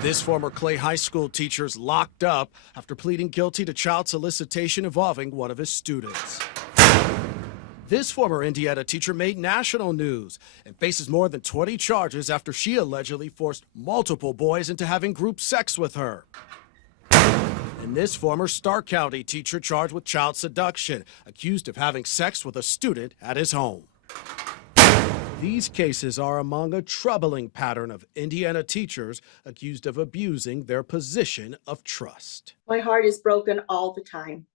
This former Clay High School teacher's locked up after pleading guilty to child solicitation involving one of his students. This former Indiana teacher made national news and faces more than 20 charges after she allegedly forced multiple boys into having group sex with her. And this former Stark County teacher charged with child seduction, accused of having sex with a student at his home. These cases are among a troubling pattern of Indiana teachers accused of abusing their position of trust. My heart is broken all the time.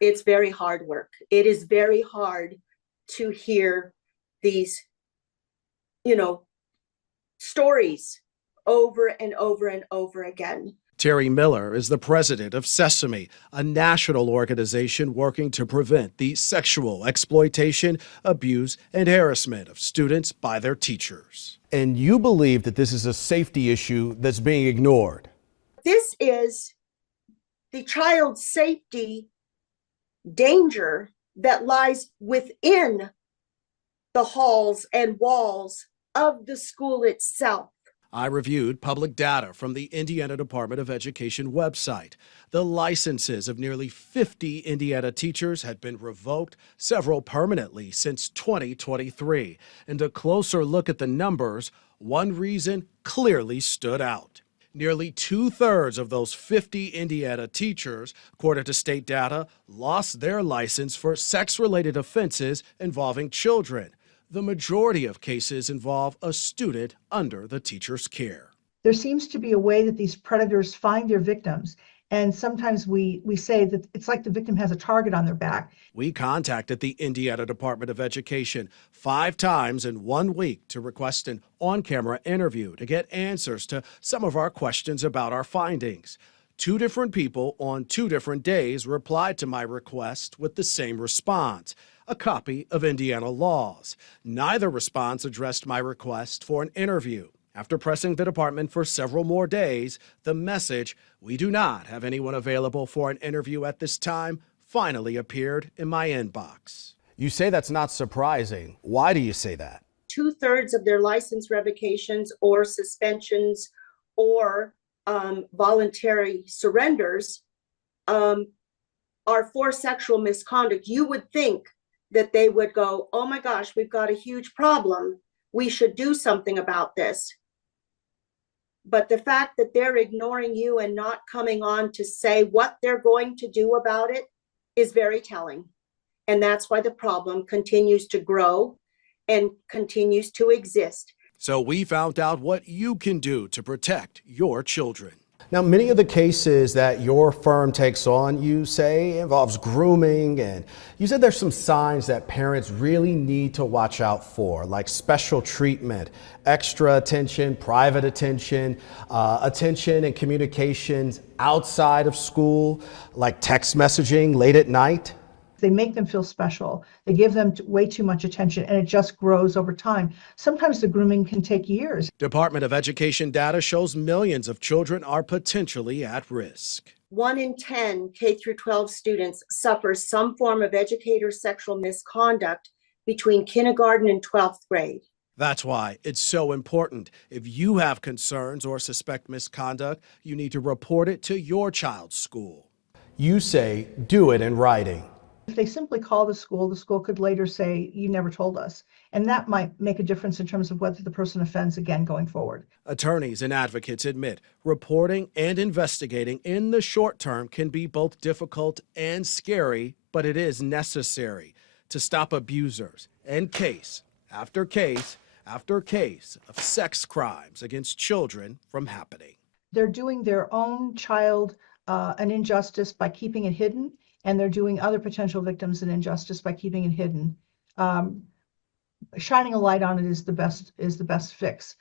It's very hard work. It is very hard to hear these, stories over and over and over again. Terry Miller is the president of Sesame, a national organization working to prevent the sexual exploitation, abuse, and harassment of students by their teachers. And you believe that this is a safety issue that's being ignored. This is the child's safety danger that lies within the halls and walls of the school itself. I reviewed public data from the Indiana Department of Education website. The licenses of nearly 50 Indiana teachers had been revoked, several permanently, since 2023. And a closer look at the numbers, one reason clearly stood out. Nearly 2/3 of those 50 Indiana teachers, according to state data, lost their license for sex-related offenses involving children. The majority of cases involve a student under the teacher's care. There seems to be a way that these predators find their victims. And sometimes we say that it's like the victim has a target on their back. We contacted the Indiana Department of Education 5 times in 1 week to request an on-camera interview to get answers to some of our questions about our findings. 2 different people on 2 different days replied to my request with the same response: a copy of Indiana laws. Neither response addressed my request for an interview. After pressing the department for several more days, the message, "We do not have anyone available for an interview at this time," finally appeared in my inbox. You say that's not surprising. Why do you say that? 2/3 of their license revocations or suspensions or voluntary surrenders are for sexual misconduct. You would think that they would go, "Oh my gosh, we've got a huge problem. We should do something about this." But the fact that they're ignoring you and not coming on to say what they're going to do about it is very telling. And that's why the problem continues to grow and continues to exist. So we found out what you can do to protect your children. Now, many of the cases that your firm takes on, you say, involves grooming, and you said there's some signs that parents really need to watch out for, like special treatment, extra attention, private attention, attention and communications outside of school, like text messaging late at night. They make them feel special. They give them way too much attention, and it just grows over time. Sometimes the grooming can take years. Department of Education data shows millions of children are potentially at risk. 1 in 10 K-12 students suffer some form of educator sexual misconduct between kindergarten and 12th grade. That's why it's so important. If you have concerns or suspect misconduct, you need to report it to your child's school. You say do it in writing. If they simply call the school could later say, "You never told us." And that might make a difference in terms of whether the person offends again going forward. Attorneys and advocates admit reporting and investigating in the short term can be both difficult and scary, but it is necessary to stop abusers and case after case after case of sex crimes against children from happening. They're doing their own child an injustice by keeping it hidden, and they're doing other potential victims an injustice by keeping it hidden. Shining a light on it is the best fix.